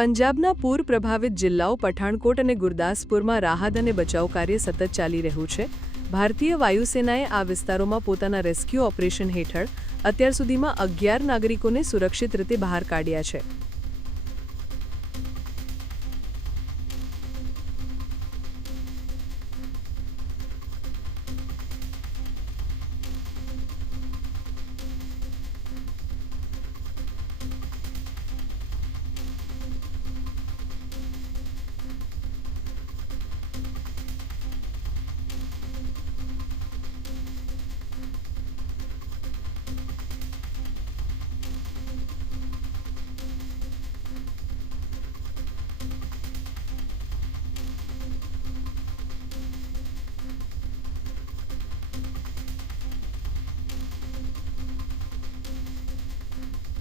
પંજાબના પૂર પ્રભાવિત જિલ્લાઓ પઠાણકોટ અને ગુરદાસપુરમાં રાહત અને બચાવ કાર્ય સતત ચાલી રહ્યું છે. ભારતીય વાયુસેનાએ આ વિસ્તારોમાં પોતાના રેસ્ક્યુ ઓપરેશન હેઠળ અત્યાર સુધીમાં 11 નાગરિકોને સુરક્ષિત રીતે બહાર કાઢ્યા છે.